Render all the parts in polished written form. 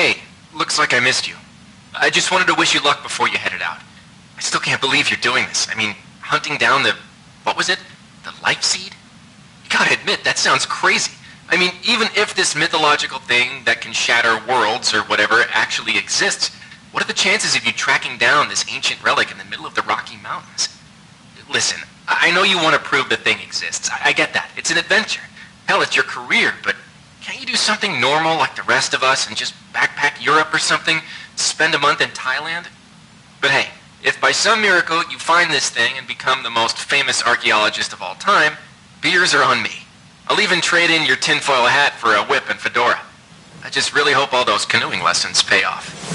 Hey, looks like I missed you. I just wanted to wish you luck before you headed out. I still can't believe you're doing this. I mean, hunting down the... what was it? The life seed? You gotta admit, that sounds crazy. I mean, even if this mythological thing that can shatter worlds or whatever actually exists, what are the chances of you tracking down this ancient relic in the middle of the Rocky Mountains? Listen, I know you want to prove the thing exists. I get that. It's an adventure. Hell, it's your career, but can't you do something normal like the rest of us and just backpack Europe or something? Spend a month in Thailand? But hey, if by some miracle you find this thing and become the most famous archaeologist of all time, beers are on me. I'll even trade in your tinfoil hat for a whip and fedora. I just really hope all those canoeing lessons pay off.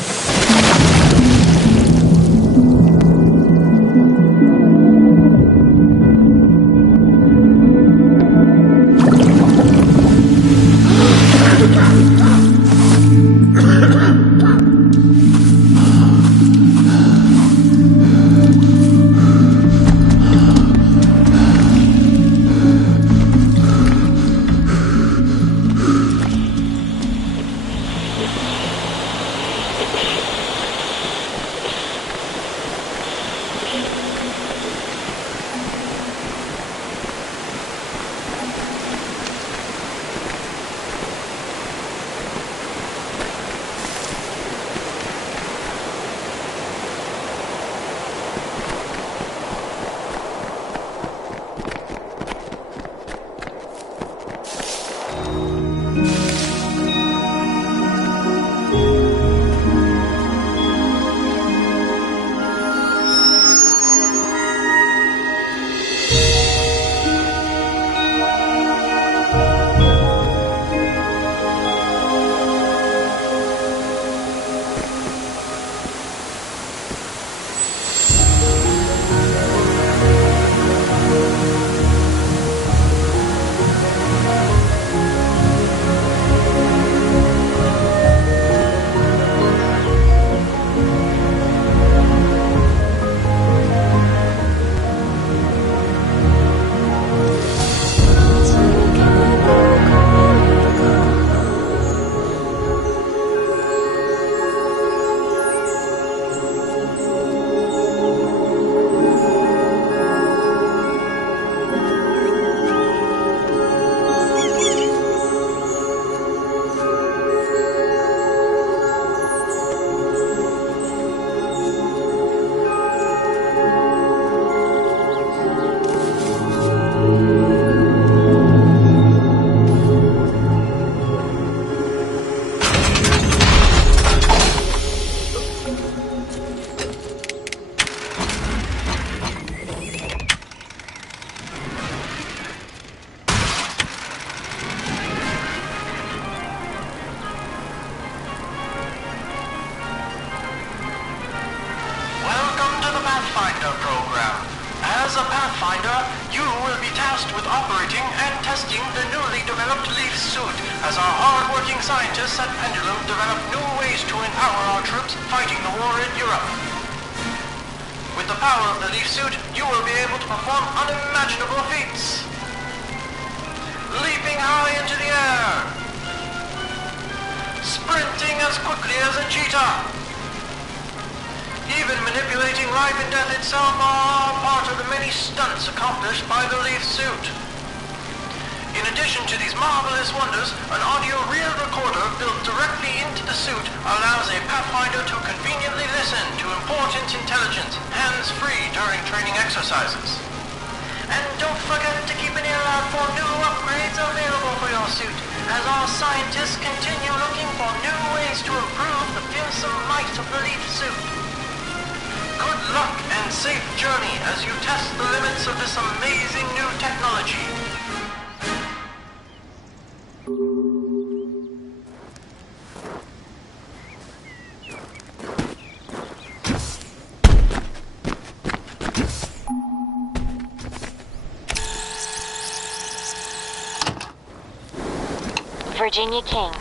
Virginia King,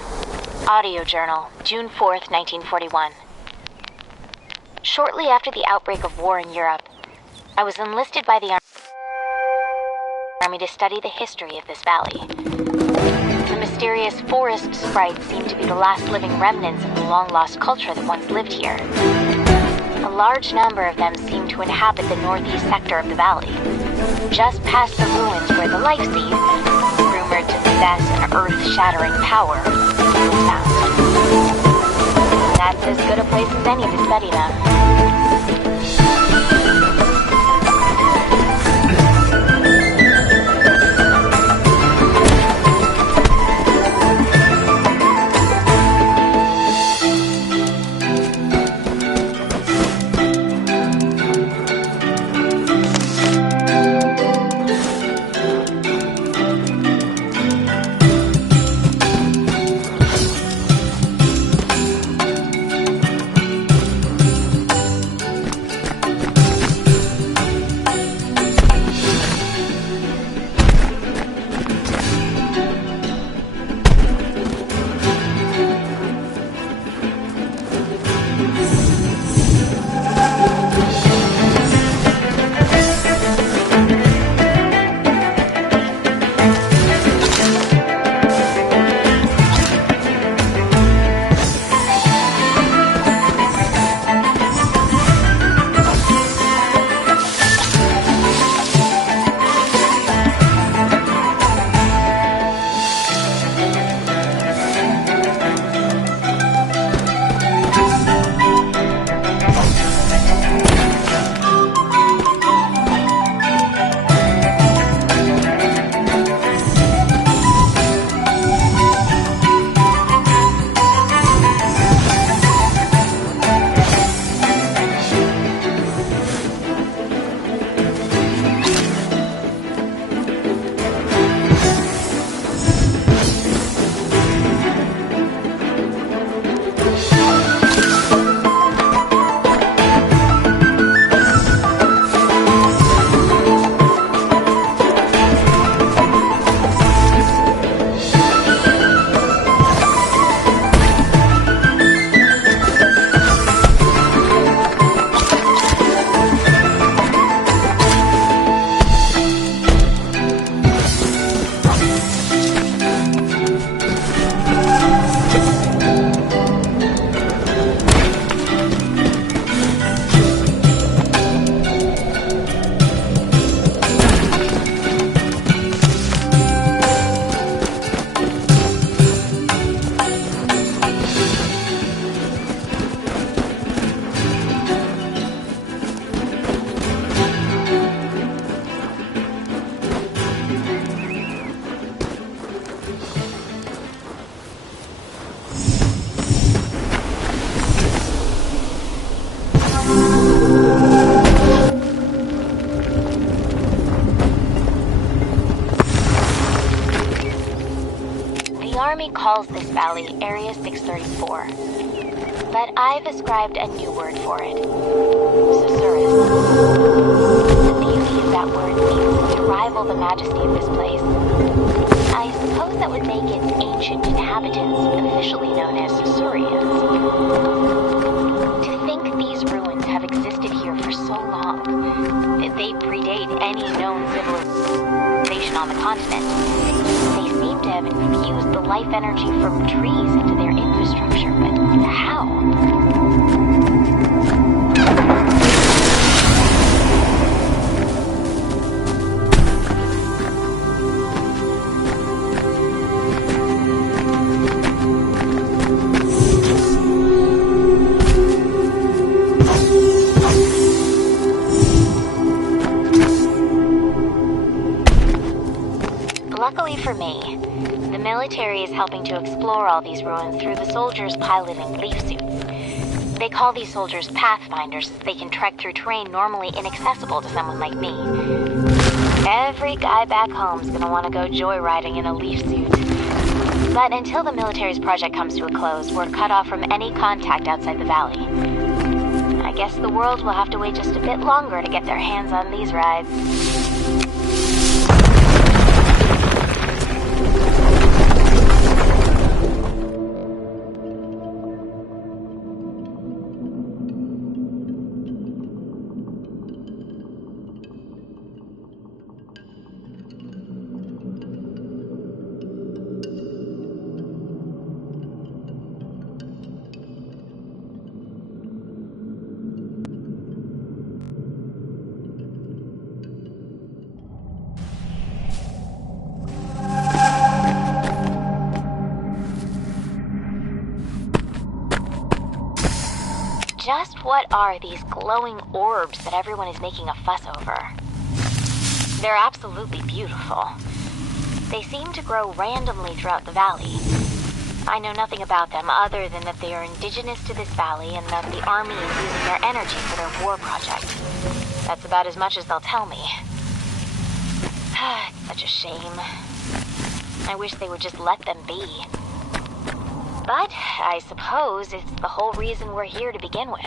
Audio Journal, June 4th, 1941. Shortly after the outbreak of war in Europe, I was enlisted by the Army to study the history of this valley. The mysterious forest sprites seem to be the last living remnants of the long-lost culture that once lived here. A large number of them seem to inhabit the northeast sector of the valley, just past the ruins where the Life Seed, rumored to possess an earth-shattering power, was found. That's as good a place as any to study them. The Army calls this valley Area 634, but I've ascribed a new word for it. Susurrus. The beauty of that word seems to rival the majesty of this place. I suppose that would make its ancient inhabitants officially known as Susurians. To think these ruins have existed here for so long, that they predate any known civilization on the continent. They seem to have infused the life energy from trees into their infrastructure, but how? Luckily for me, the military is helping to explore all these ruins through the soldiers piloting leaf suits. They call these soldiers pathfinders, as they can trek through terrain normally inaccessible to someone like me. Every guy back home's gonna want to go joyriding in a leaf suit. But until the military's project comes to a close, we're cut off from any contact outside the valley. I guess the world will have to wait just a bit longer to get their hands on these rides. just what are these glowing orbs that everyone is making a fuss over? They're absolutely beautiful. They seem to grow randomly throughout the valley. I know nothing about them other than that they are indigenous to this valley and that the army is using their energy for their war project. That's about as much as they'll tell me. It's such a shame. I wish they would just let them be. But I suppose it's the whole reason we're here to begin with.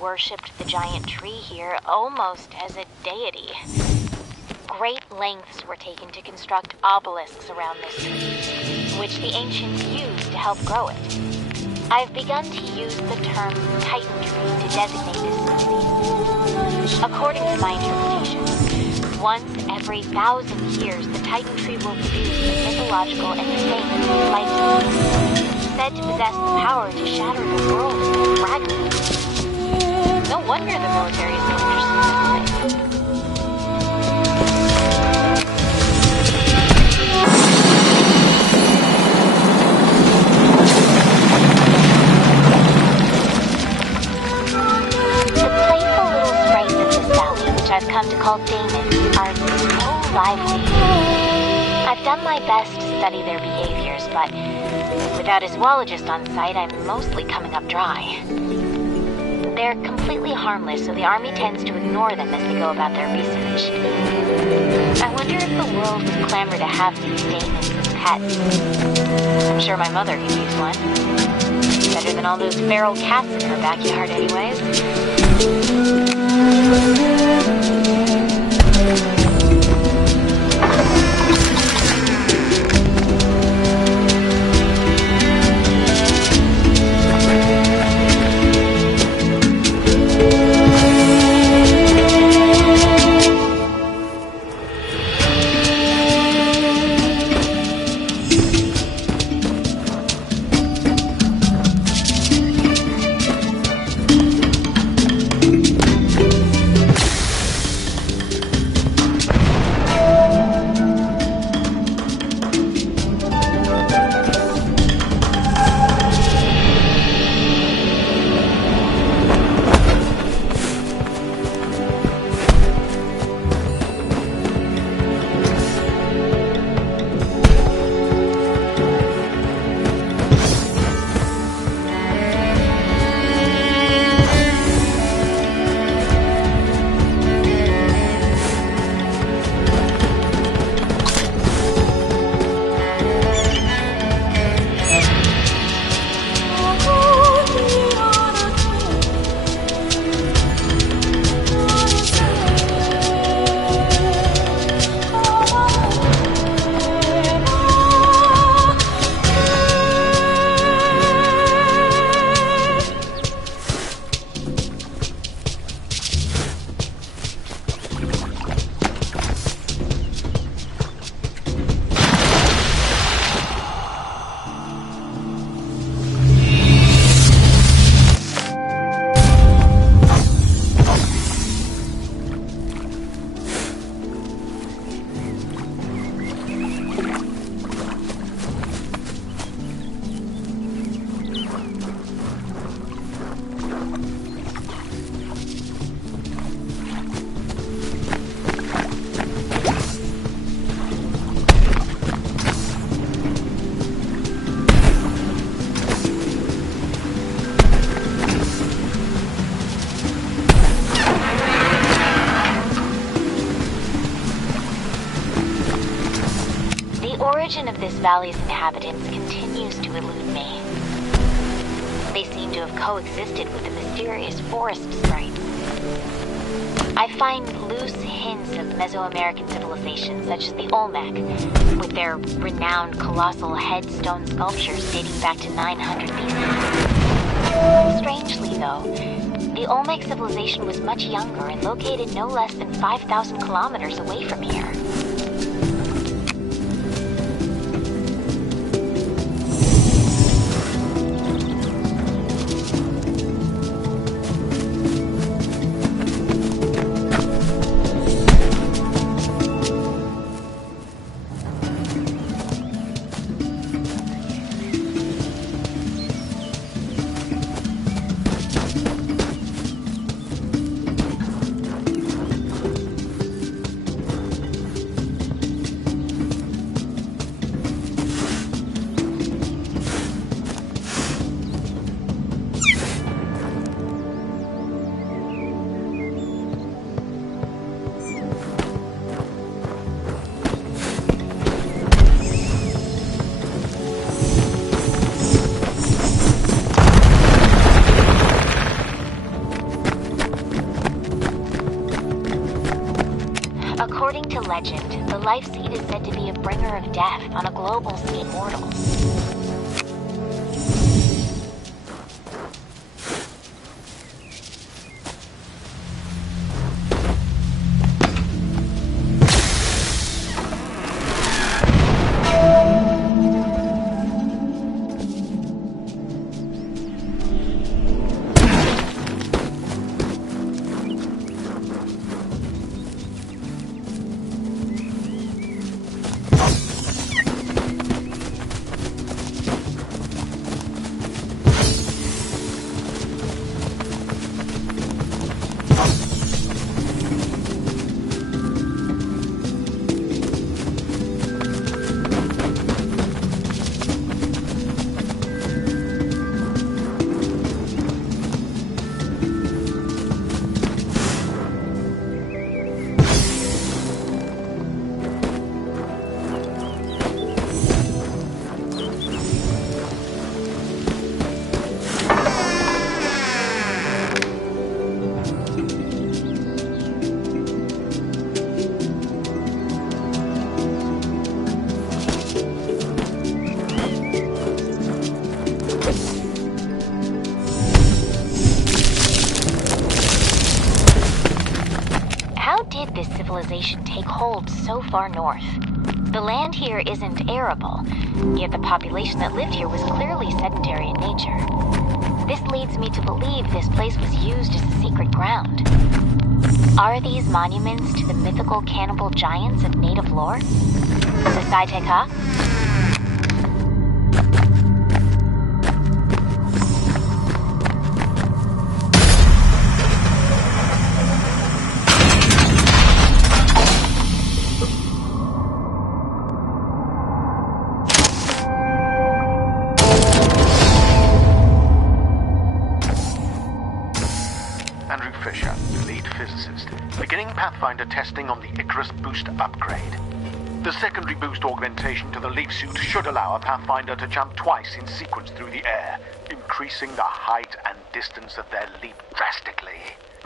Worshipped the giant tree here almost as a deity. Great lengths were taken to construct obelisks around this tree, which the ancients used to help grow it. I've begun to use the term Titan tree to designate this species. According to my interpretation, once every 1,000 years, the Titan tree will produce the mythological and famous Life, said to possess the power to shatter the world into fragments. No wonder the military is so interested in this place. The playful little sprites in this valley, which I've come to call Damon, are so lively. I've done my best to study their behaviors, but without a zoologist on site, I'm mostly coming up dry. They're completely harmless, so the army tends to ignore them as they go about their research. I wonder if the world would clamor to have these Damons as pets. I'm sure my mother could use one. Better than all those feral cats in her backyard anyways. origin of this valley's inhabitants continues to elude me. They seem to have coexisted with the mysterious forest sprites. I find loose hints of Mesoamerican civilizations such as the Olmec, with their renowned colossal headstone sculptures dating back to 900 BC. Strangely, though, the Olmec civilization was much younger and located no less than 5,000 kilometers away from here. According to legend, the Life Seed is said to be a bringer of death on a global sea of mortals. This civilization take hold so far north. The land here isn't arable, yet the population that lived here was clearly sedentary in nature. This leads me to believe this place was used as a sacred ground. Are these monuments to the mythical cannibal giants of native lore? The Saiteka? Andrew Fisher, lead physicist, beginning Pathfinder testing on the Icarus boost upgrade. The secondary boost augmentation to the leaf suit should allow a Pathfinder to jump twice in sequence through the air, increasing the height and distance of their leap drastically.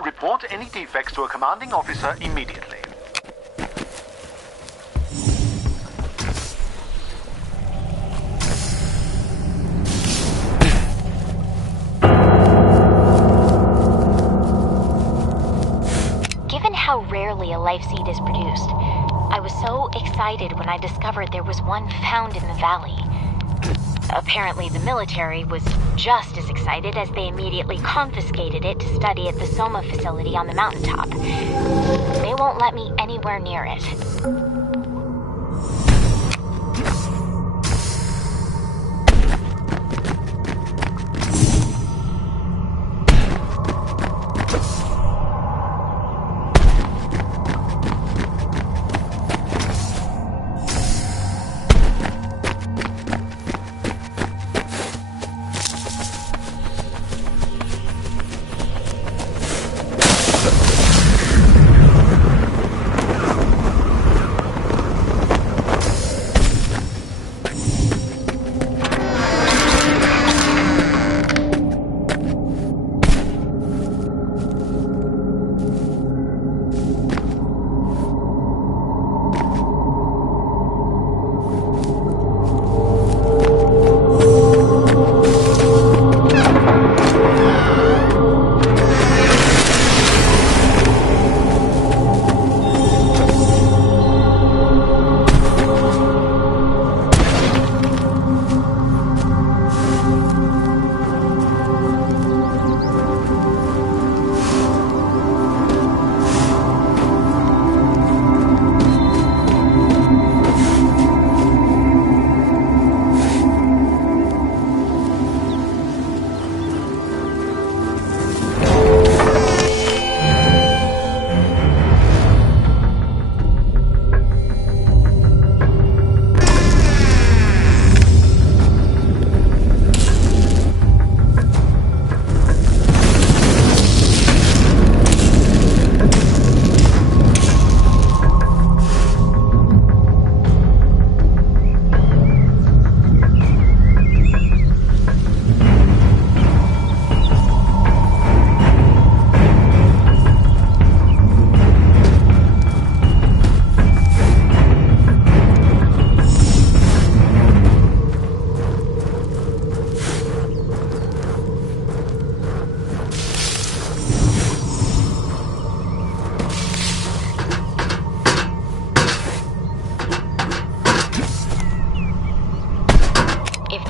Report any defects to a commanding officer immediately. How rarely a life seed is produced. I was so excited when I discovered there was one found in the valley. Apparently the military was just as excited as they immediately confiscated it to study at the Soma facility on the mountaintop. They won't let me anywhere near it.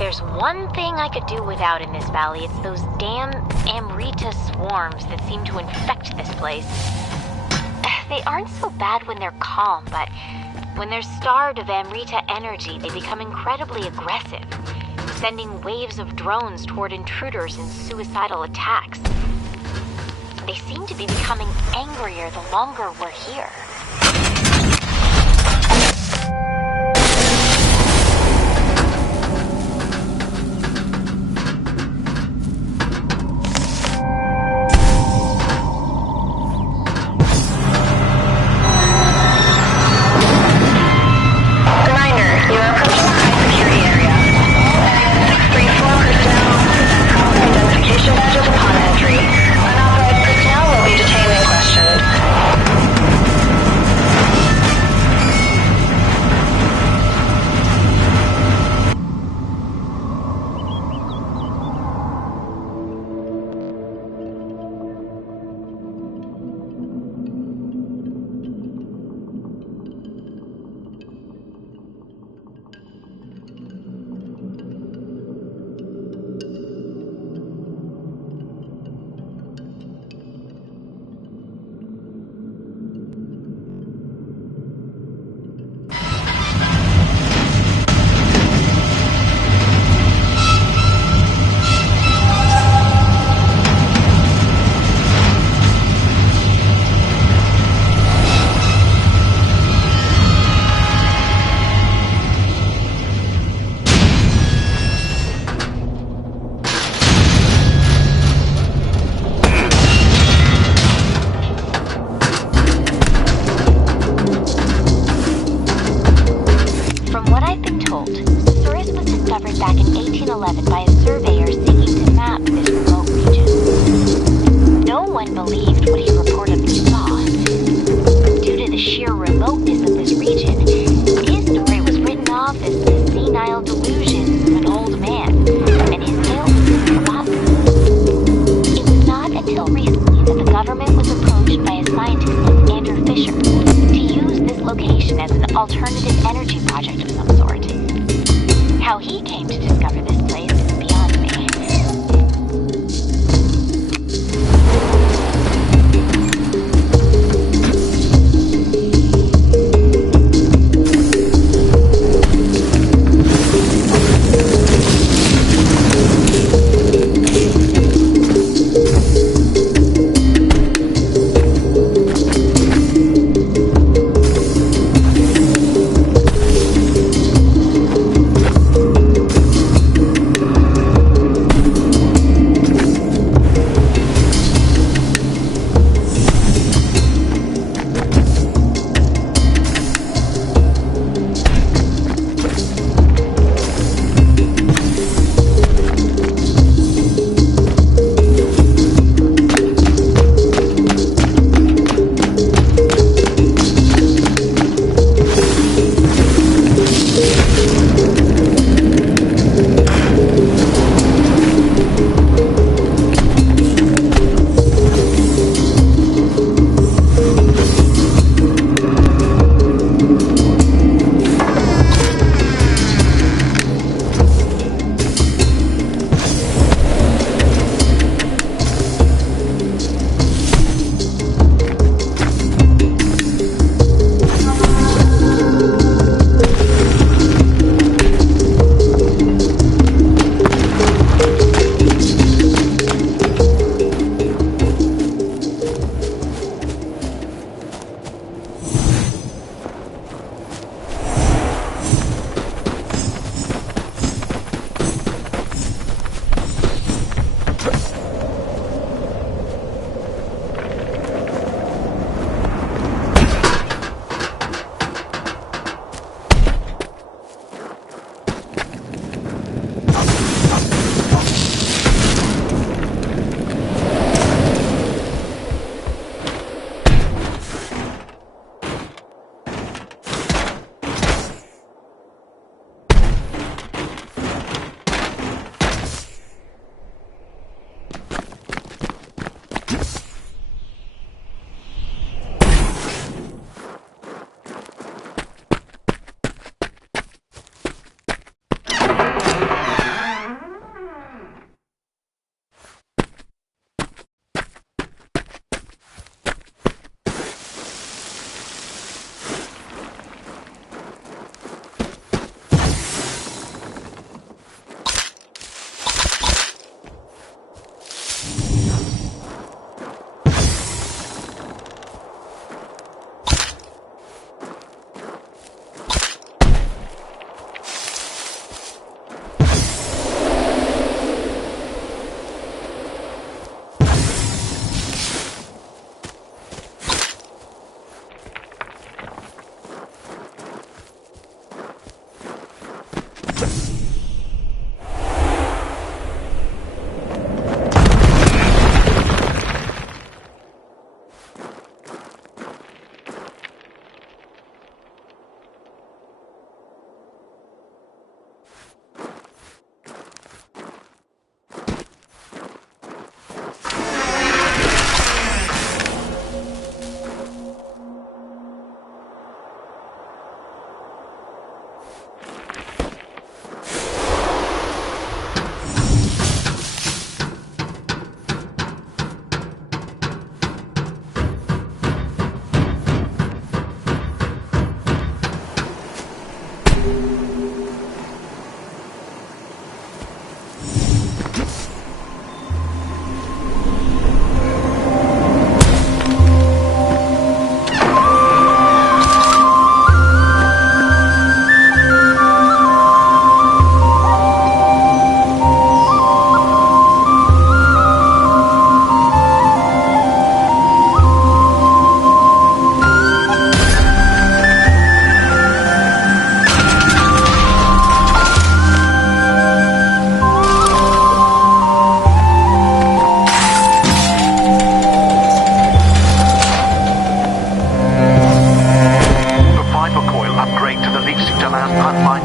there's one thing I could do without in this valley, it's those damn Amrita swarms that seem to infect this place. They aren't so bad when they're calm, but when they're starved of Amrita energy, they become incredibly aggressive, sending waves of drones toward intruders in suicidal attacks. They seem to be becoming angrier the longer we're here. Back in 1811 by a surveyor seeking to map this remote region. No one believed what he reportedly saw. Due to the sheer remoteness of this region, his story was written off as the senile delusions of an old man, and his tale was forgotten. It was not until recently that the government was approached by a scientist named Andrew Fisher to use this location as an alternative energy project of some sort. How he came to discover this place is beyond me.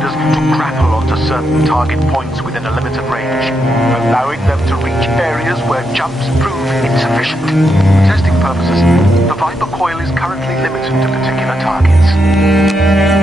Pathfinders to grapple onto certain target points within a limited range, allowing them to reach areas where jumps prove insufficient. For testing purposes, the Viper coil is currently limited to particular targets.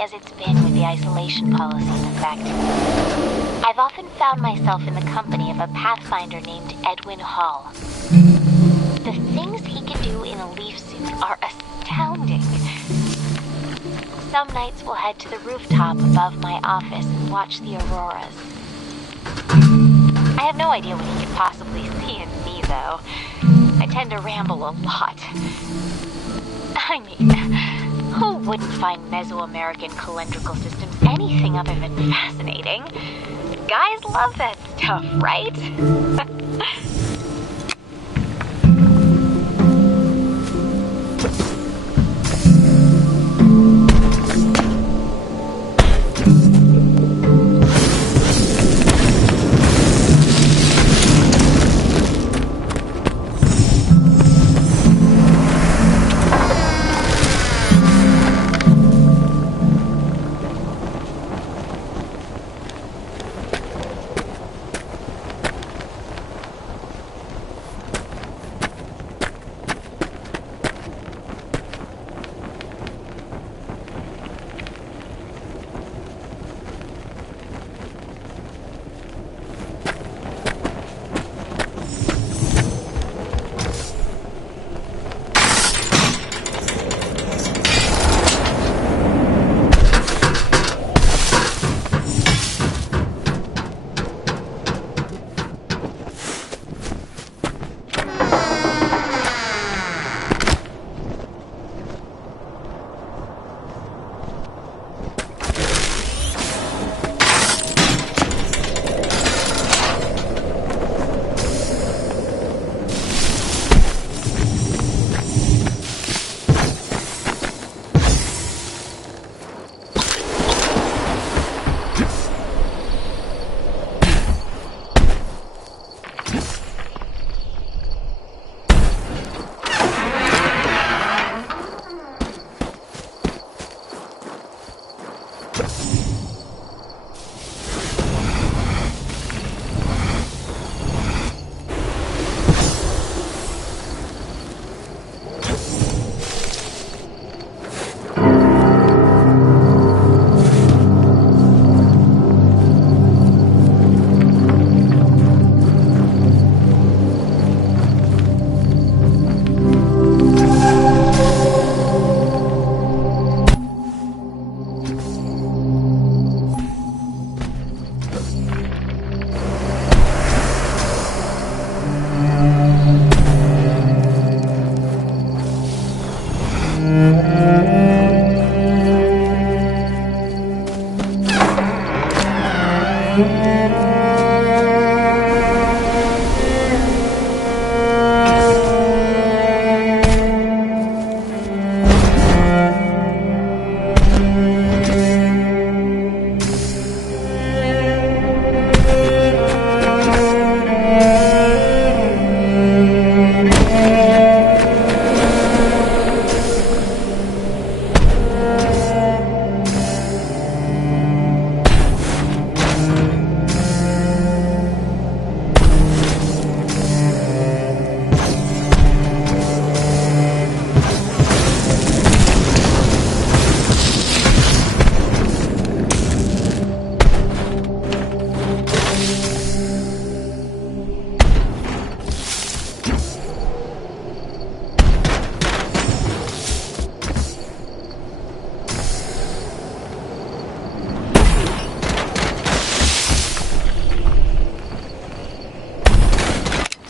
as it's been with the isolation policy in effect, I've often found myself in the company of a Pathfinder named Edwin Hall. The things he can do in a leaf suit are astounding. Some nights we'll head to the rooftop above my office and watch the auroras. I have no idea what he could possibly see in me, though. I tend to ramble a lot. I mean, who wouldn't find Mesoamerican calendrical systems anything other than fascinating? Guys love that stuff, right?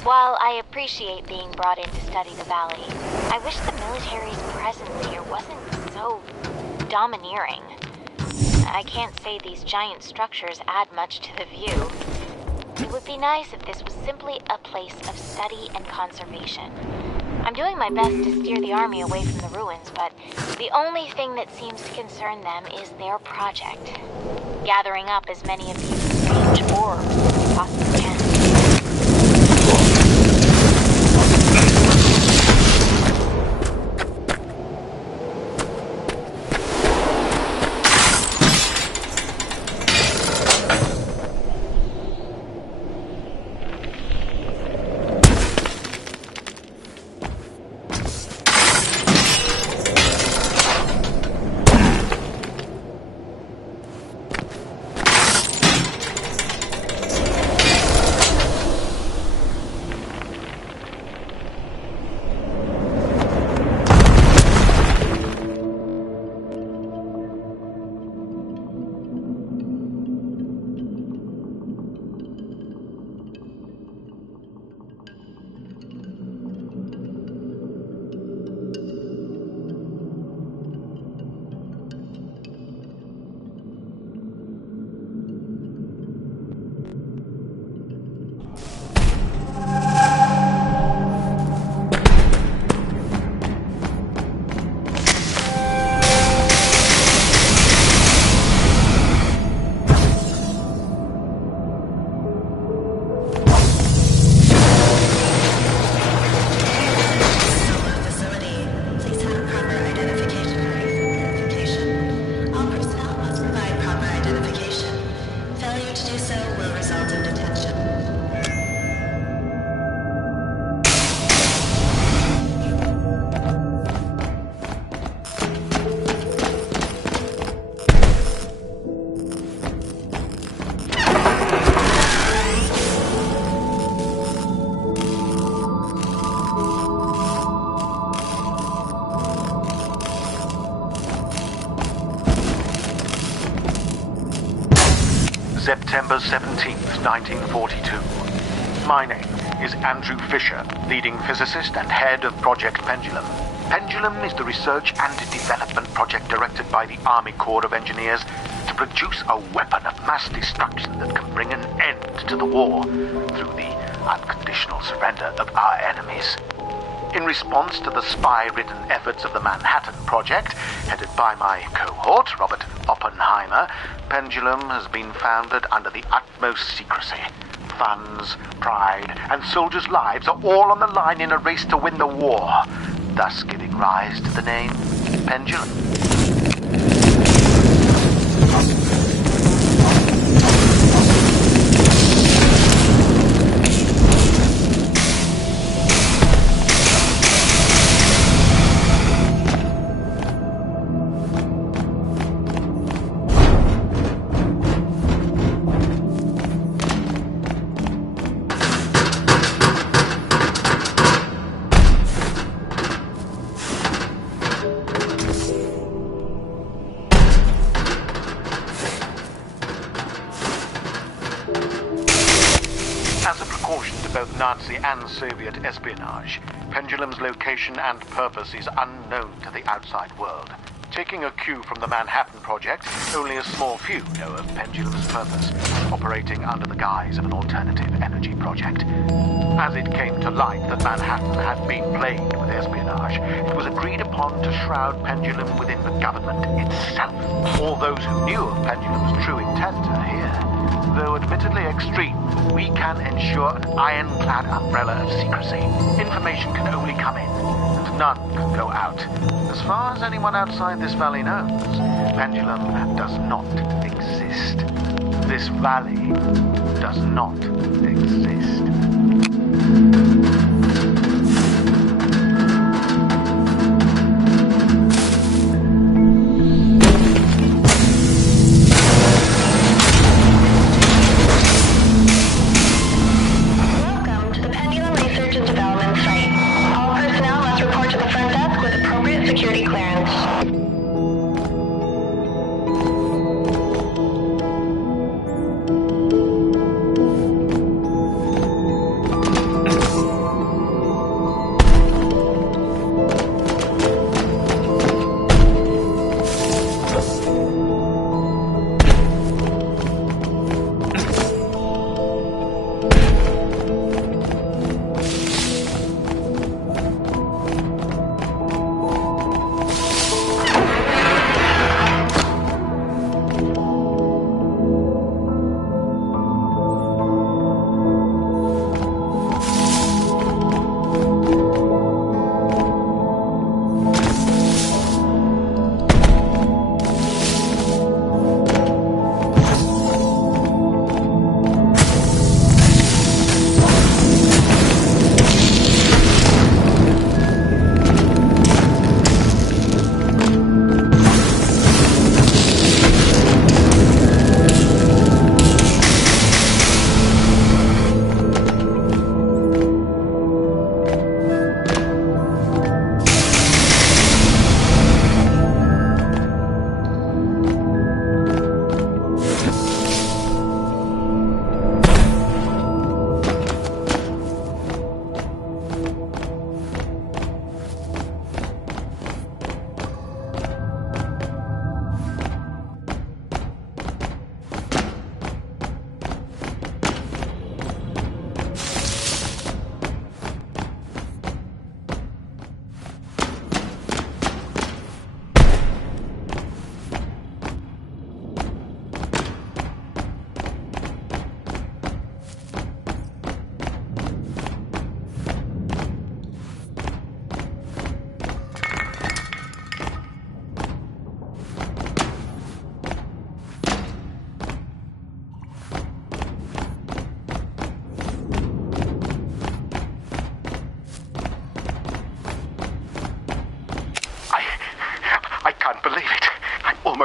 While I appreciate being brought in to study the valley, I wish the military's presence here wasn't so domineering. I can't say these giant structures add much to the view. It would be nice if this was simply a place of study and conservation. I'm doing my best to steer the army away from the ruins, but the only thing that seems to concern them is their project. Gathering up as many of these strange orbs as we possibly can. September 17th, 1942. My name is Andrew Fisher, leading physicist and head of Project Pendulum. Pendulum is the research and development project directed by the Army Corps of Engineers to produce a weapon of mass destruction that can bring an end to the war through the unconditional surrender of our enemies. In response to the spy-ridden efforts of the Manhattan Project, headed by my cohort, Robert Oppenheimer, Pendulum has been founded under the utmost secrecy. Funds, pride, and soldiers' lives are all on the line in a race to win the war, thus giving rise to the name Pendulum. Nazi and Soviet espionage, Pendulum's location and purpose is unknown to the outside world. Taking a cue from the Manhattan Project, only a small few know of Pendulum's purpose, operating under the guise of an alternative energy project. As it came to light that Manhattan had been plagued with espionage, it was agreed upon to shroud Pendulum within the government itself. All those who knew of Pendulum's true intent are here. Though admittedly extreme, we can ensure an ironclad umbrella of secrecy. Information can only come in, and none can go out. As far as anyone outside this valley knows, Pendulum does not exist. This valley does not exist.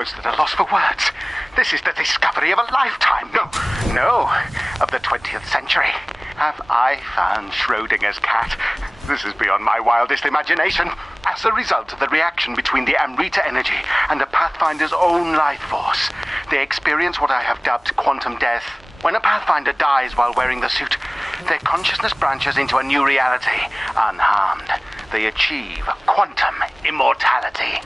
almost at a loss for words. This is the discovery of a lifetime. No, of the 20th century. Have I found Schrodinger's cat? This is beyond my wildest imagination. As a result of the reaction between the Amrita energy and the Pathfinder's own life force, they experience what I have dubbed quantum death. When a Pathfinder dies while wearing the suit, their consciousness branches into a new reality, unharmed. They achieve quantum immortality.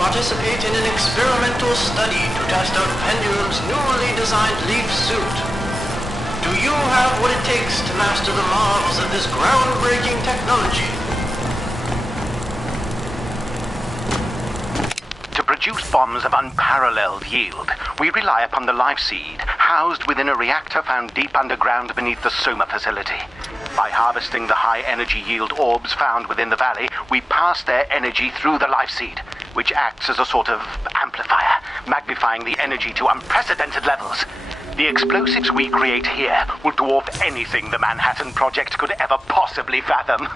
Participate in an experimental study to test out Pendulum's newly designed Leaf suit. Do you have what it takes to master the marvels of this groundbreaking technology? To produce bombs of unparalleled yield, we rely upon the life seed housed within a reactor found deep underground beneath the Soma facility. By harvesting the high-energy yield orbs found within the valley, we pass their energy through the life seed, which acts as a sort of amplifier, magnifying the energy to unprecedented levels. The explosives we create here will dwarf anything the Manhattan Project could ever possibly fathom.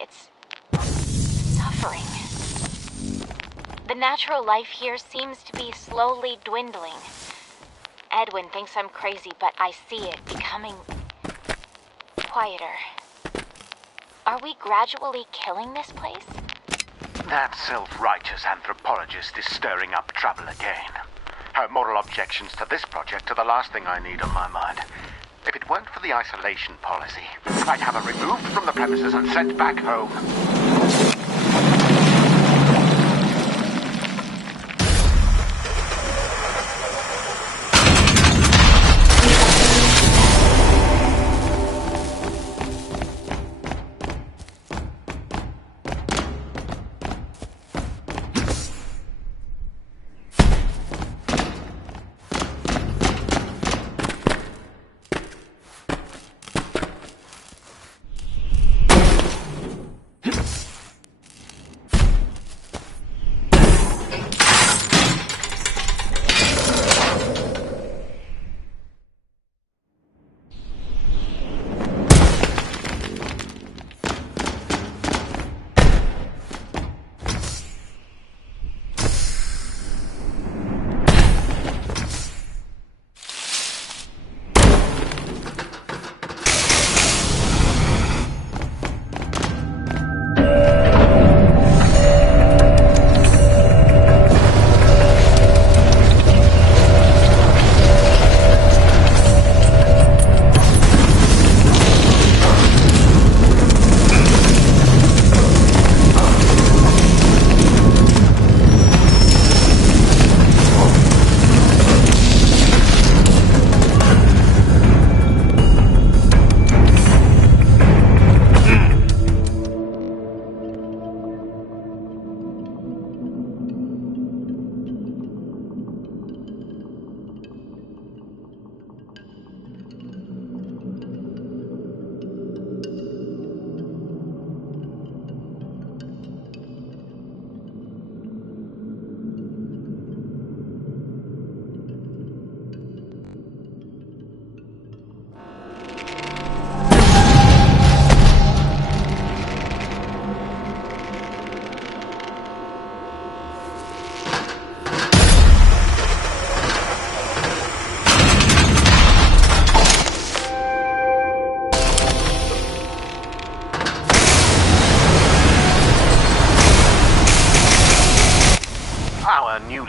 It's suffering. The natural life here seems to be slowly dwindling. Edwin thinks I'm crazy, but I see it becoming quieter. Are we gradually killing this place? That self-righteous anthropologist is stirring up trouble again. Her moral objections to this project are the last thing I need on my mind. If it weren't for the isolation policy, I'd have her removed from the premises and sent back home.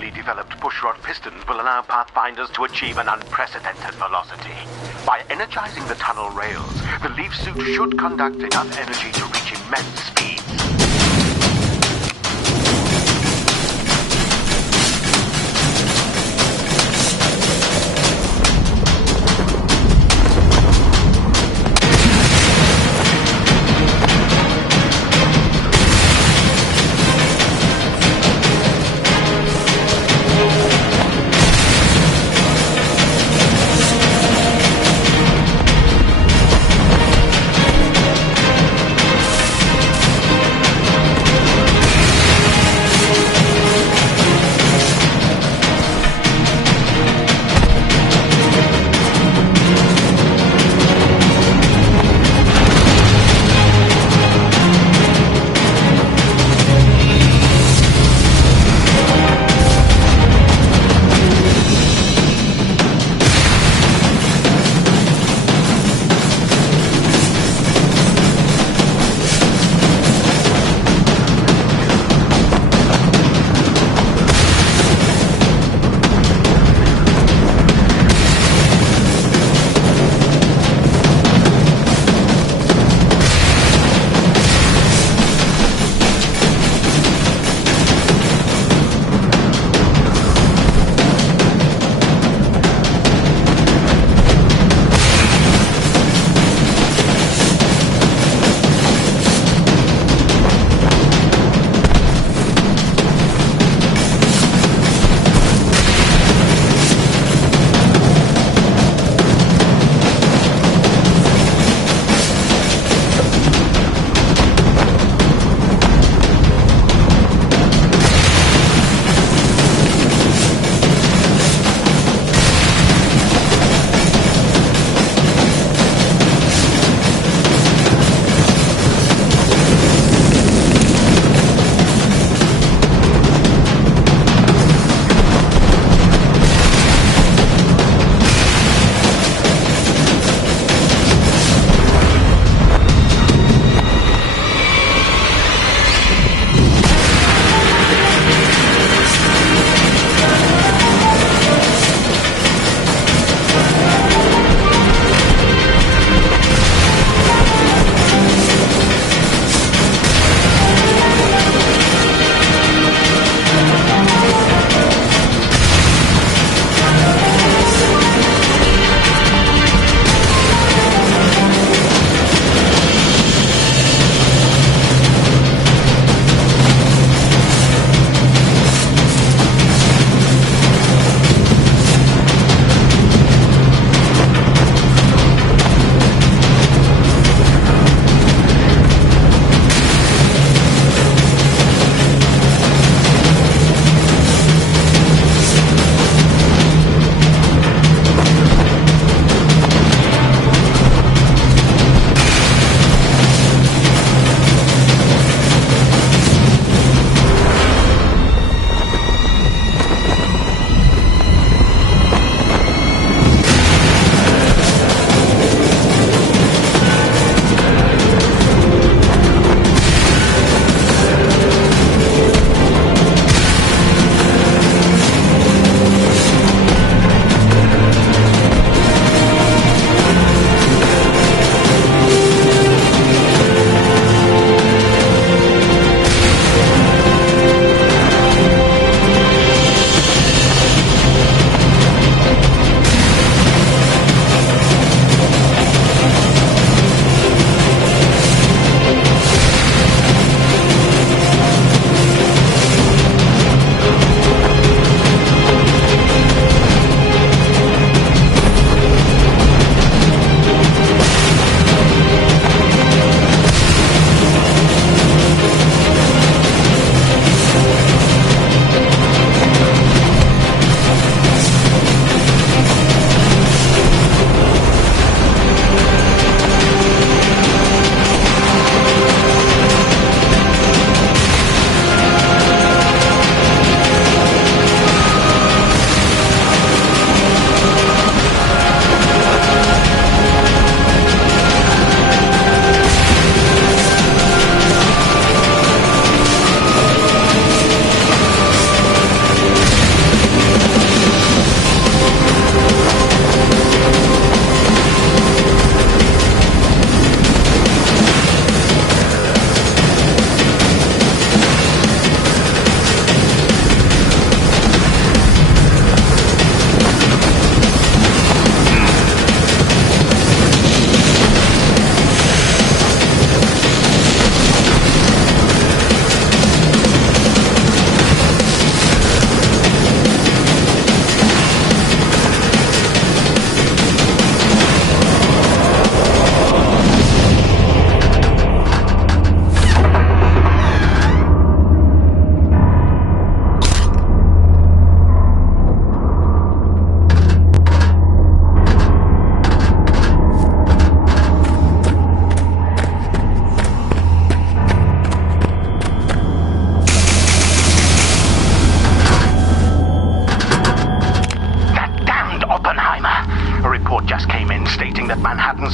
newly developed pushrod pistons will allow Pathfinders to achieve an unprecedented velocity. By energizing the tunnel rails, the leaf suit should conduct enough energy to reach immense speeds.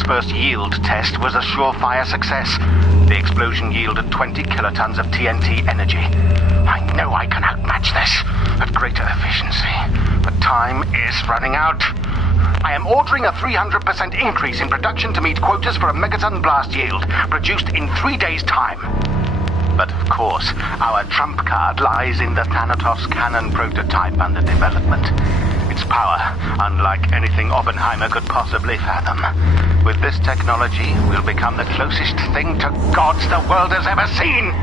first yield test was a surefire success. The explosion yielded 20 kilotons of TNT energy. I know I can outmatch this at greater efficiency, but time is running out. I am ordering a 300% increase in production to meet quotas for a megaton blast yield, produced in 3 days' time. But of course, our trump card lies in the Thanatos cannon prototype under development. Its power, unlike anything Oppenheimer could possibly fathom. With this technology, we'll become the closest thing to gods the world has ever seen!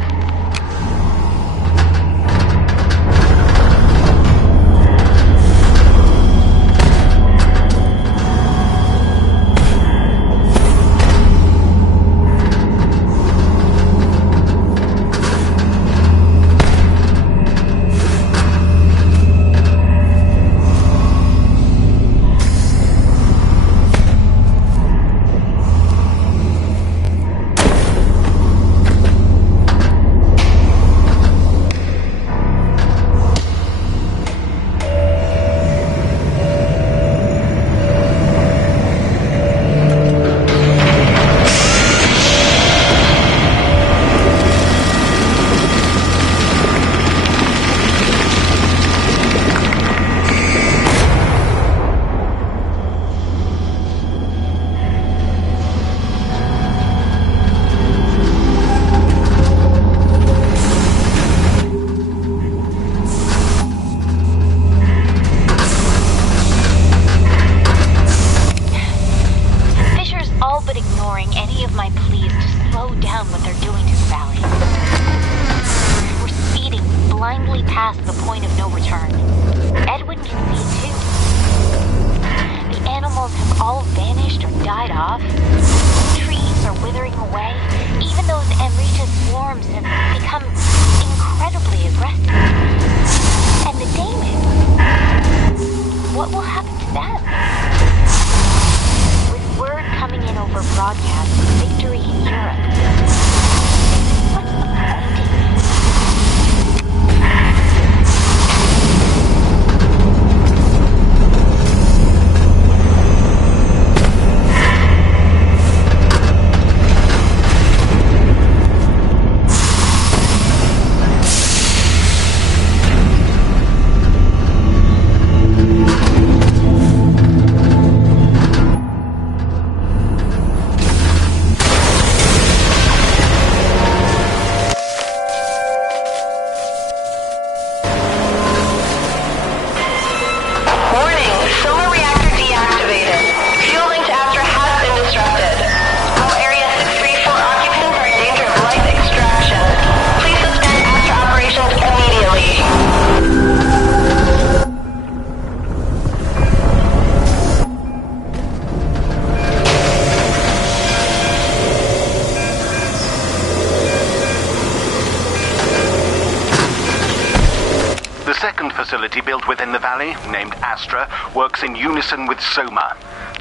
Facility built within the valley, named Astra, works in unison with Soma.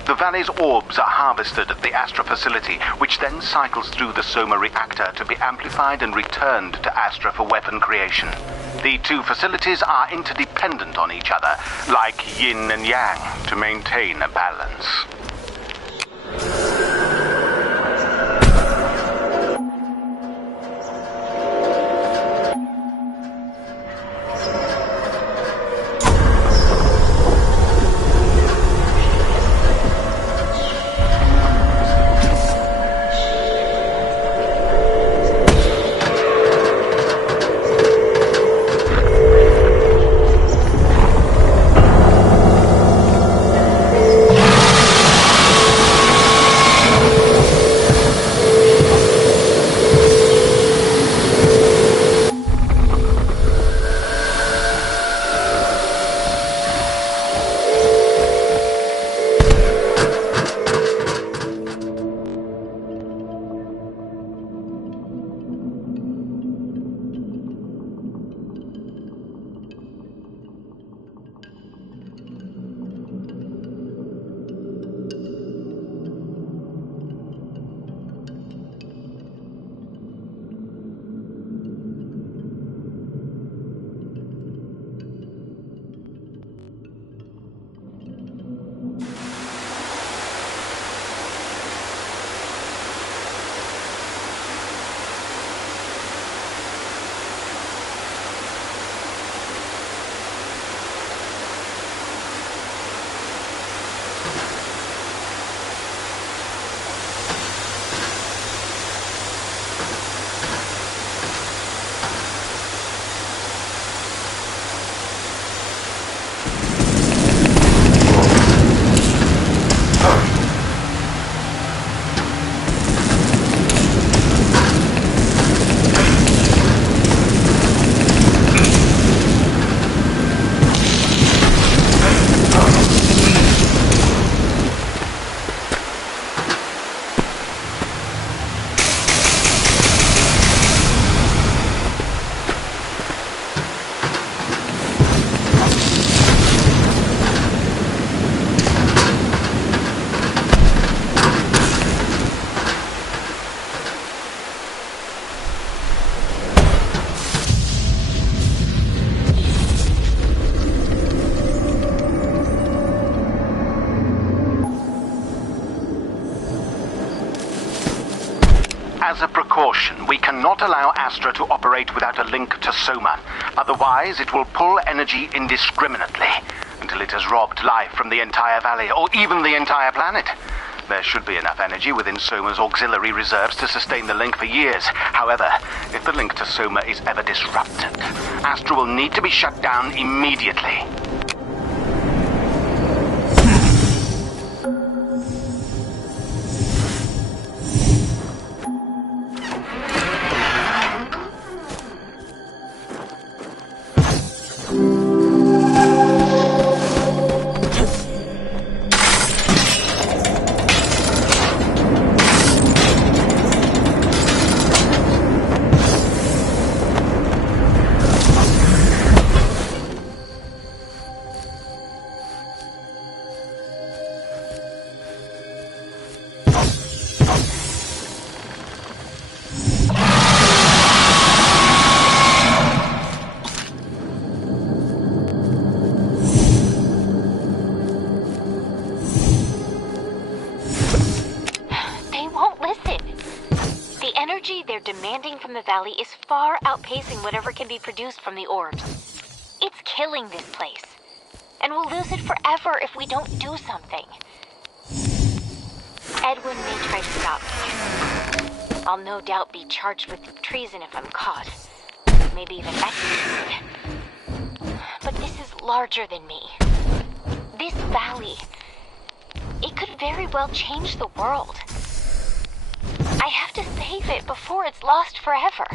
The valley's orbs are harvested at the Astra facility, which then cycles through the Soma reactor to be amplified and returned to Astra for weapon creation. The two facilities are interdependent on each other, like yin and yang, to maintain a balance. cannot allow Astra to operate without a link to Soma. Otherwise, it will pull energy indiscriminately until it has robbed life from the entire valley, or even the entire planet. There should be enough energy within Soma's auxiliary reserves to sustain the link for years. However, if the link to Soma is ever disrupted, Astra will need to be shut down immediately. Demanding from the valley is far outpacing whatever can be produced from the orbs. It's killing this place, and we'll lose it forever if we don't do something. Edwin may try to stop me. I'll no doubt be charged with treason if I'm caught. Maybe even executed. But this is larger than me. This valley, it could very well change the world. I have to save it before it's lost forever.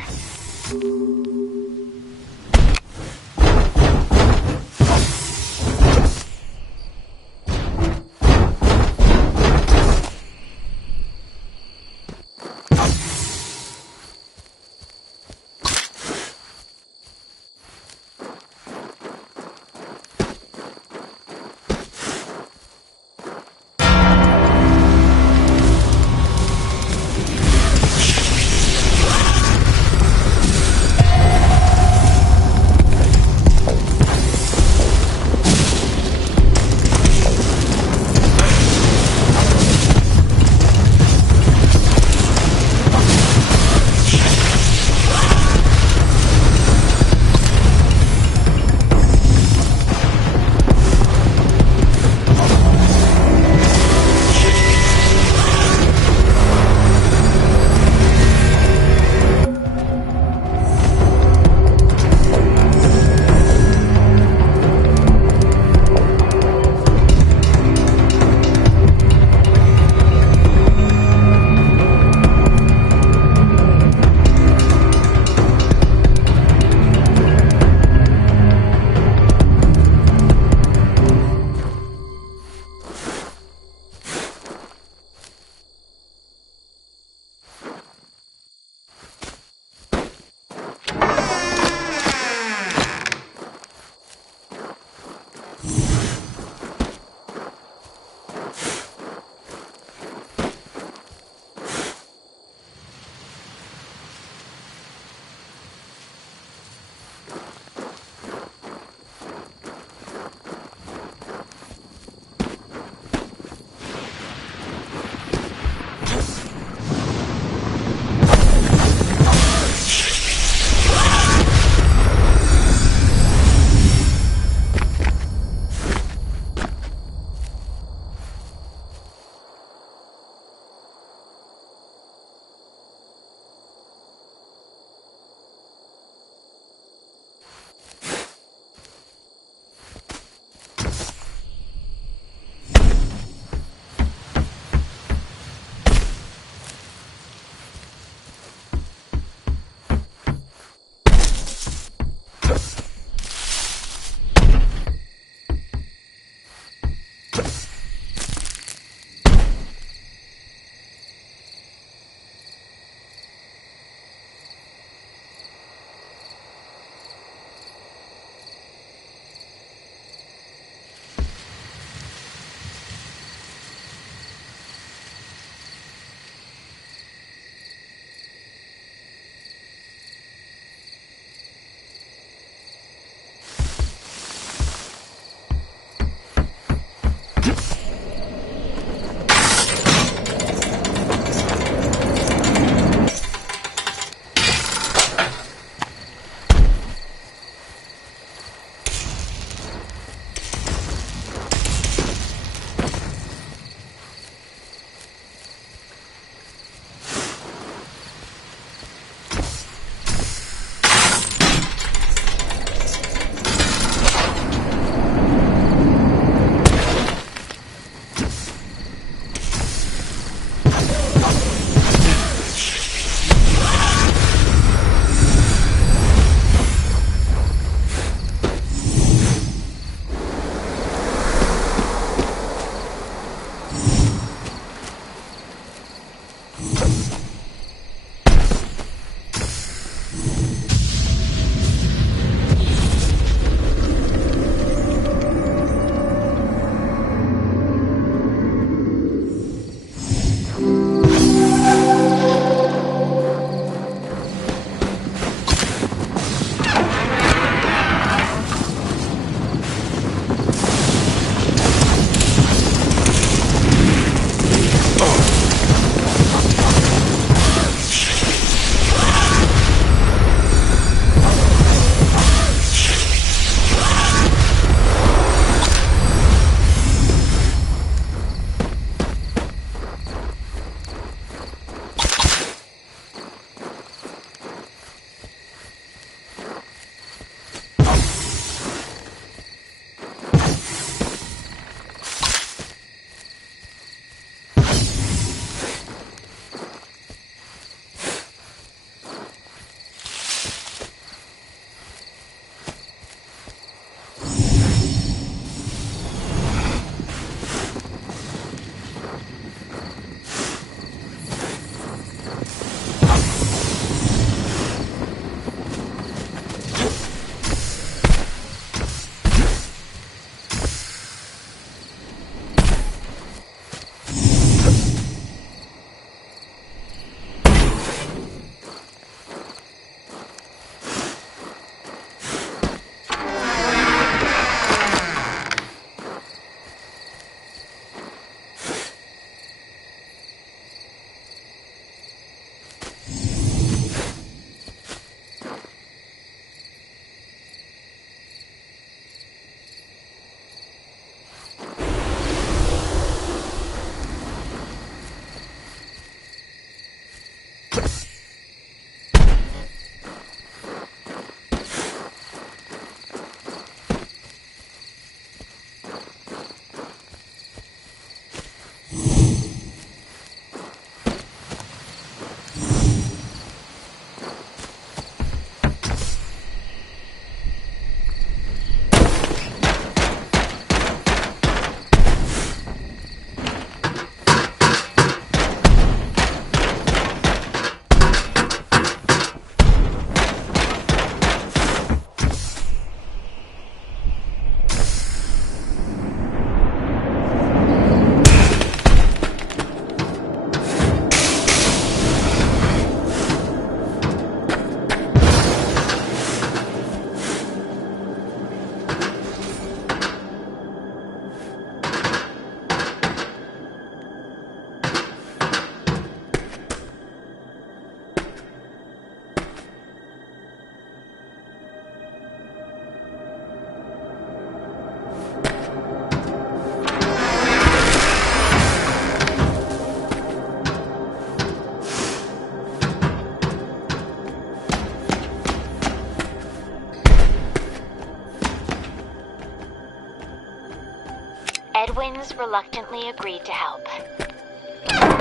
Edwin's reluctantly agreed to help.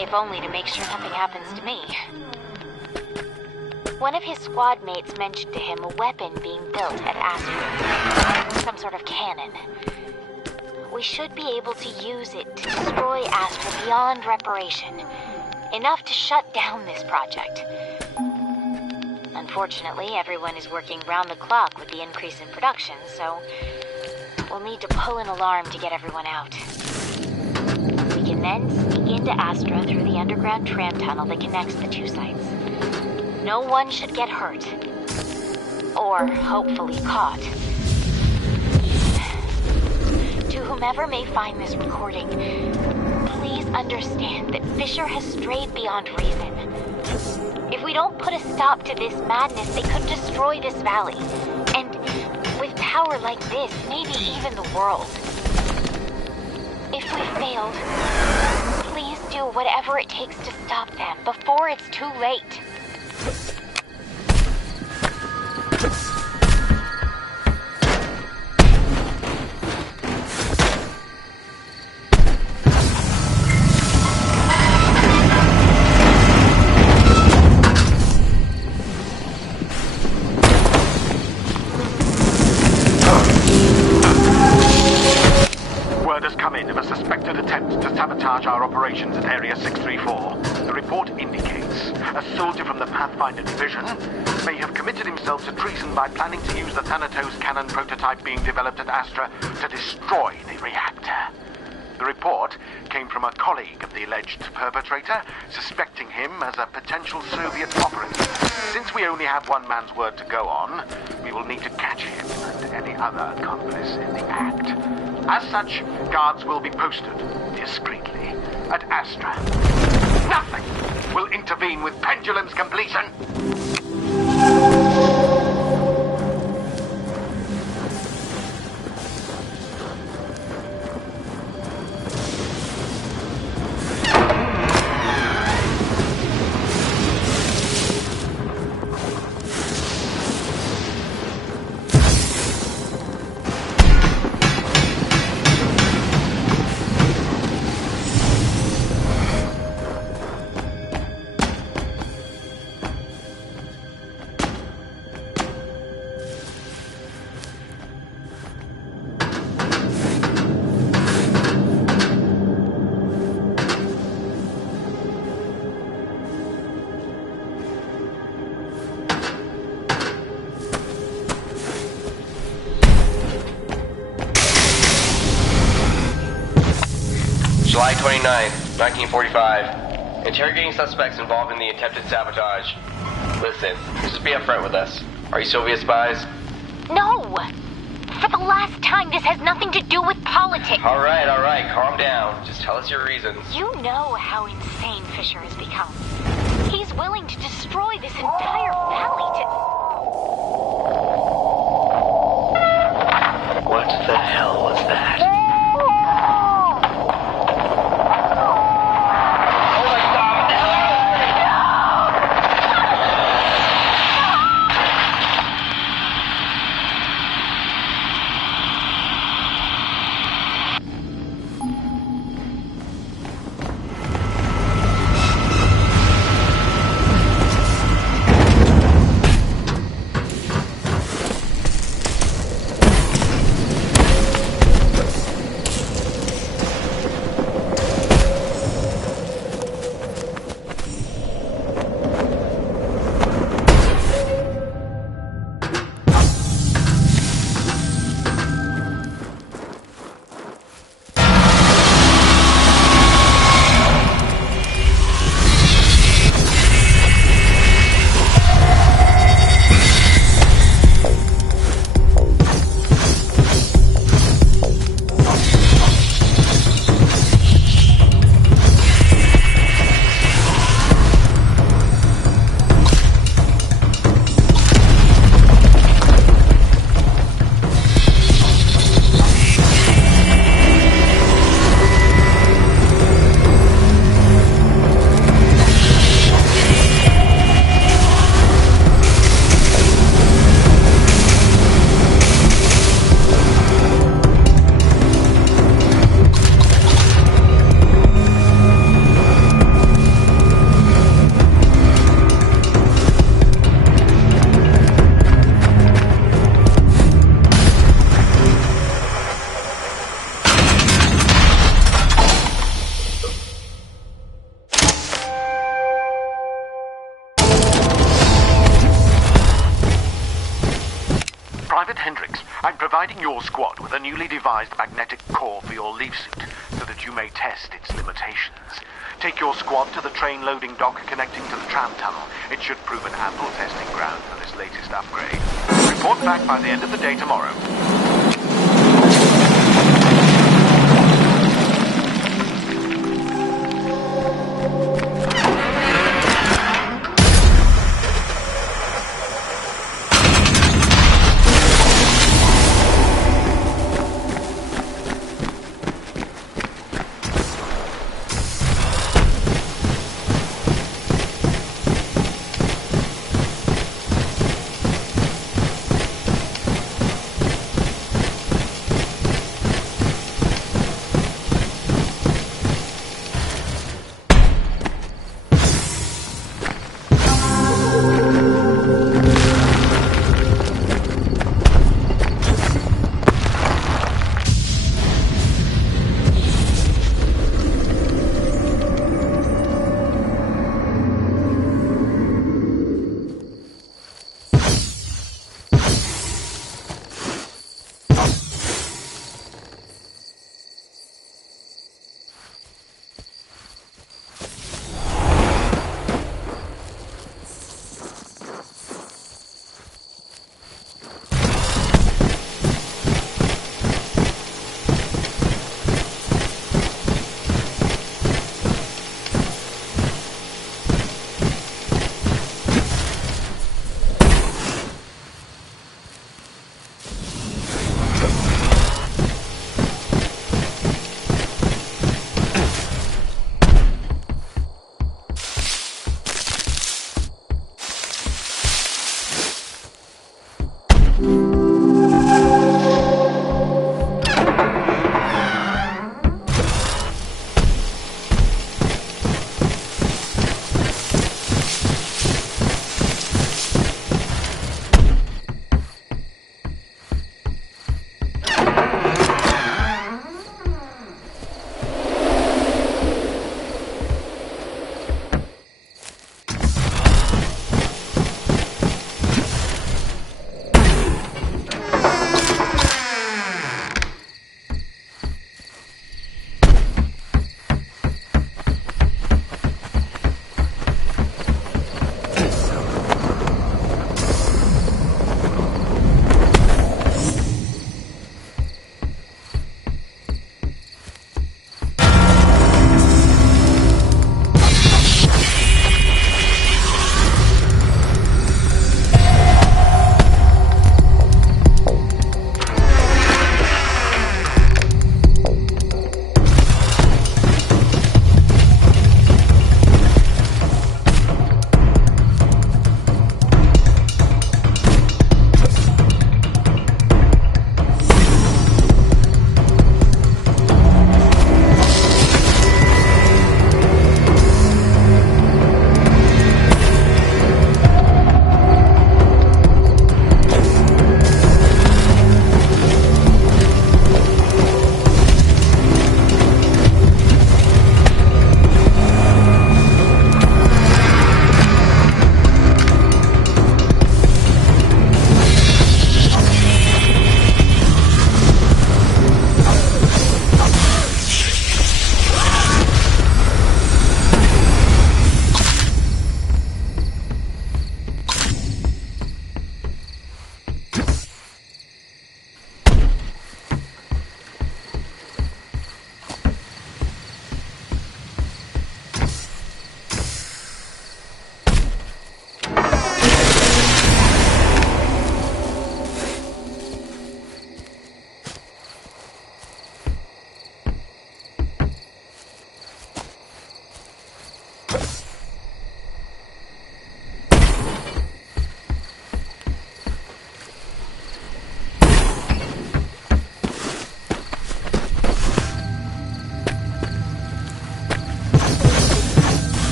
If only to make sure nothing happens to me. One of his squad mates mentioned to him a weapon being built at Astra. Some sort of cannon. We should be able to use it to destroy Astra beyond reparation. Enough to shut down this project. Unfortunately, everyone is working round the clock with the increase in production, so we'll need to pull an alarm to get everyone out. We can then sneak into Astra through the underground tram tunnel that connects the two sites. No one should get hurt. Or, hopefully, caught. To whomever may find this recording, please understand that Fisher has strayed beyond reason. If we don't put a stop to this madness, they could destroy this valley. And with power like this, maybe even the world. If we failed, please do whatever it takes to stop them before it's too late. Our operations at Area 634. The report indicates a soldier from the Pathfinder Division may have committed himself to treason by planning to use the Thanatos cannon prototype being developed at Astra to destroy the reactor. The report came from a colleague of the alleged perpetrator, suspecting him as a potential Soviet operative. Since we only have one man's word to go on, we will need to catch him and any other accomplice in the act. As such, guards will be posted discreetly at Astra. Nothing will intervene with Pendulum's completion. July 29th, 1945. Interrogating suspects involved in the attempted sabotage. Listen, just be upfront with us. Are you Soviet spies? No! For the last time, this has nothing to do with politics. All right, calm down. Just tell us your reasons. You know how insane Fisher has become. He's willing to destroy this entire valley to... What the hell was that? Private Hendricks, I'm providing your squad with a newly devised magnetic core for your leaf suit so that you may test its limitations. Take your squad to the train loading dock connecting to the tram tunnel. It should prove an ample testing ground for this latest upgrade. Report back by the end of the day tomorrow.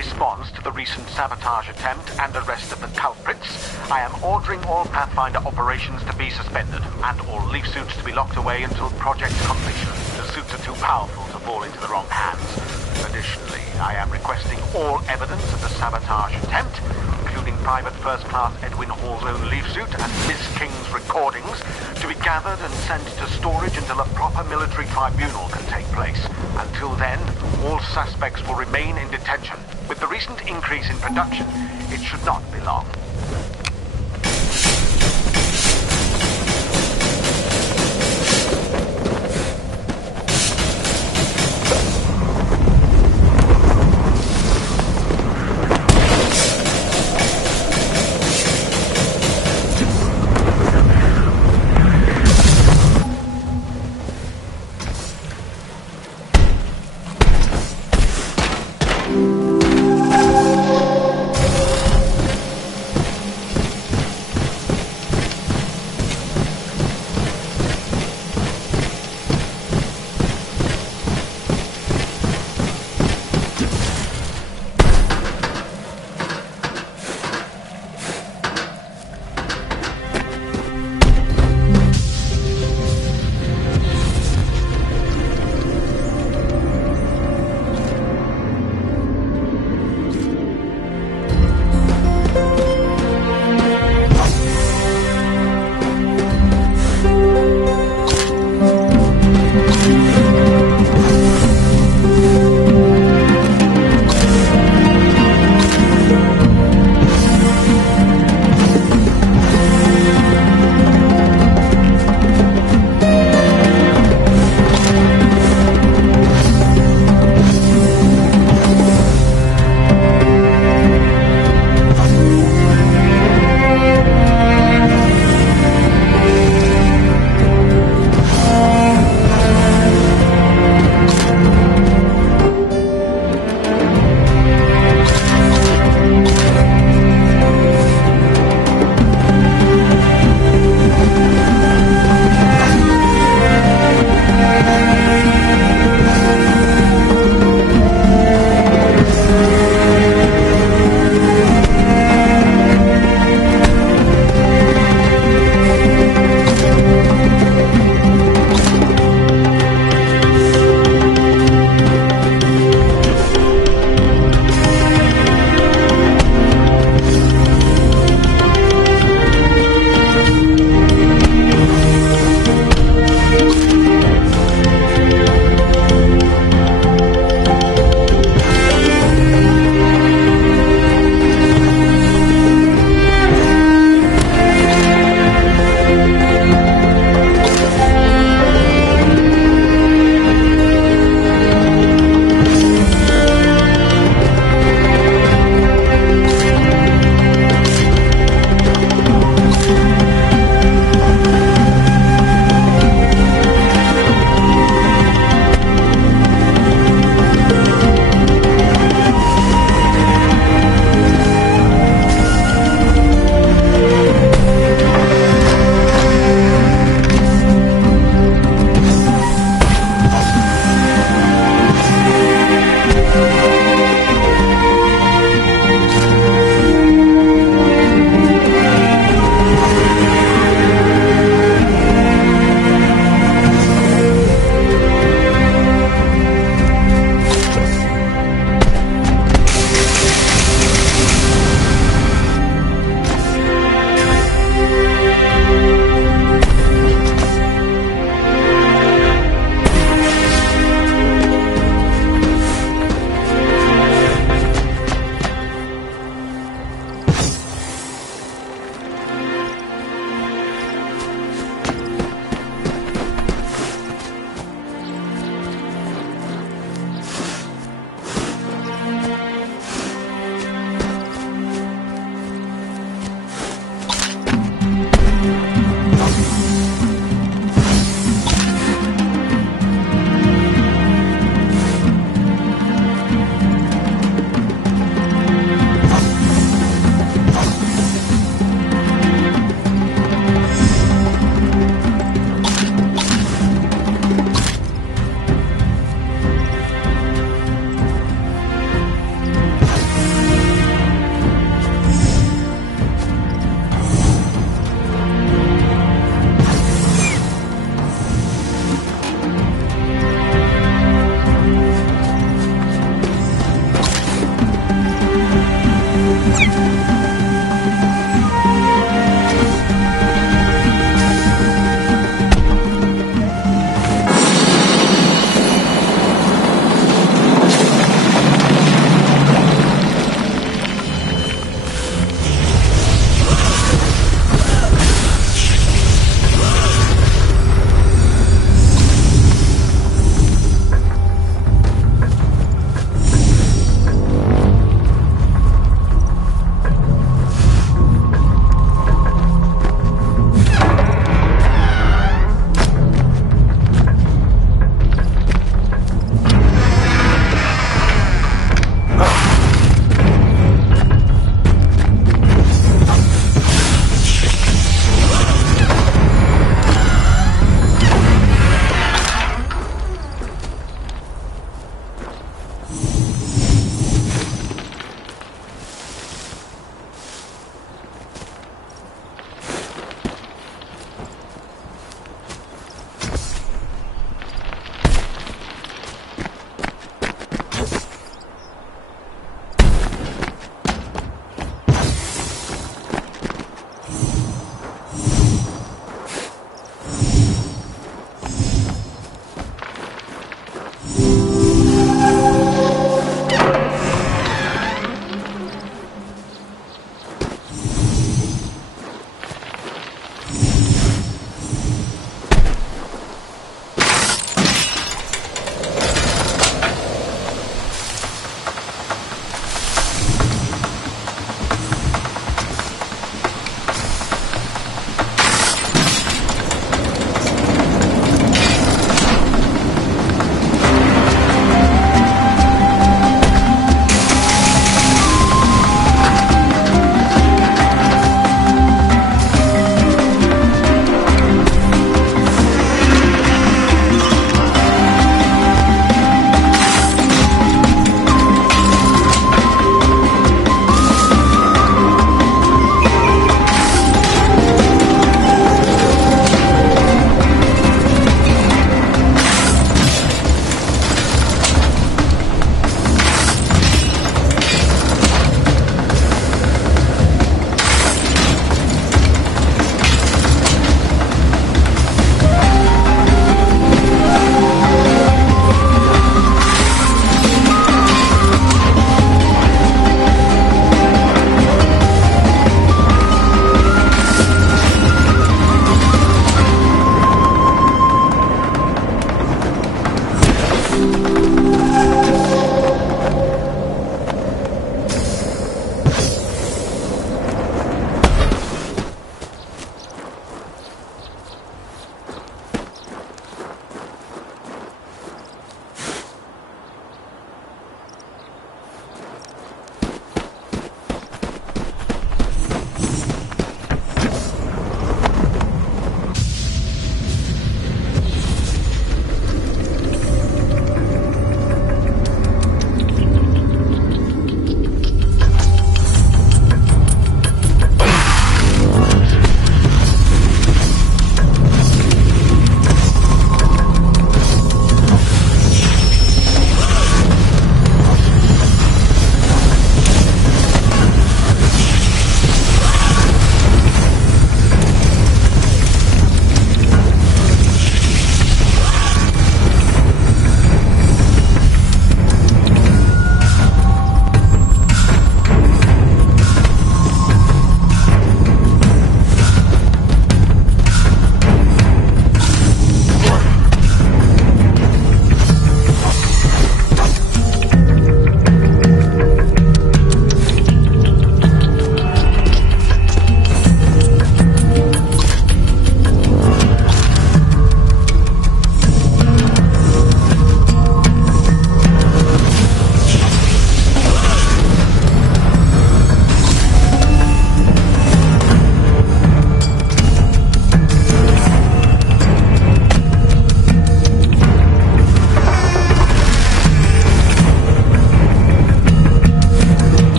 response to the recent sabotage attempt and arrest of the culprits, I am ordering all Pathfinder operations to be suspended, and all leaf suits to be locked away until project completion. The suits are too powerful to fall into the wrong hands. Additionally, I am requesting all evidence of the sabotage attempt, including Private First Class Edwin Hall's own leaf suit and Miss King's recordings, to be gathered and sent to storage until a proper military tribunal can take place. Until then, all suspects will remain in detention. With the recent increase in production, it should not be long.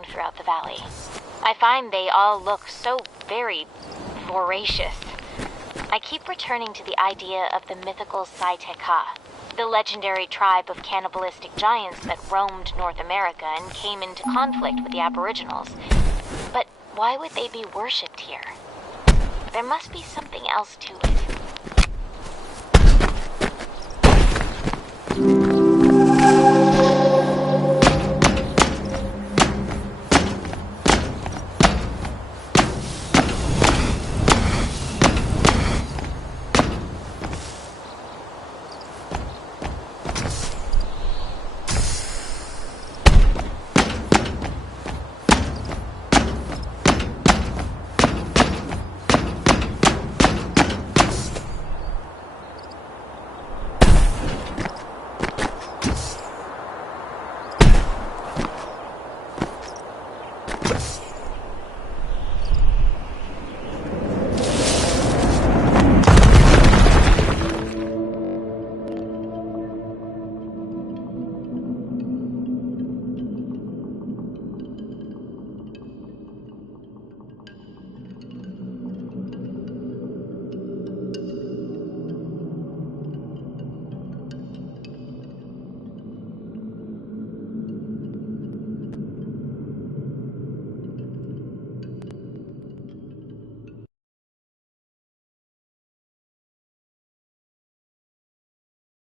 found throughout the valley. I find they all look so very voracious. I keep returning to the idea of the mythical Sai Te Ka, the legendary tribe of cannibalistic giants that roamed North America and came into conflict with the Aboriginals. But why would they be worshipped here? There must be something else to it.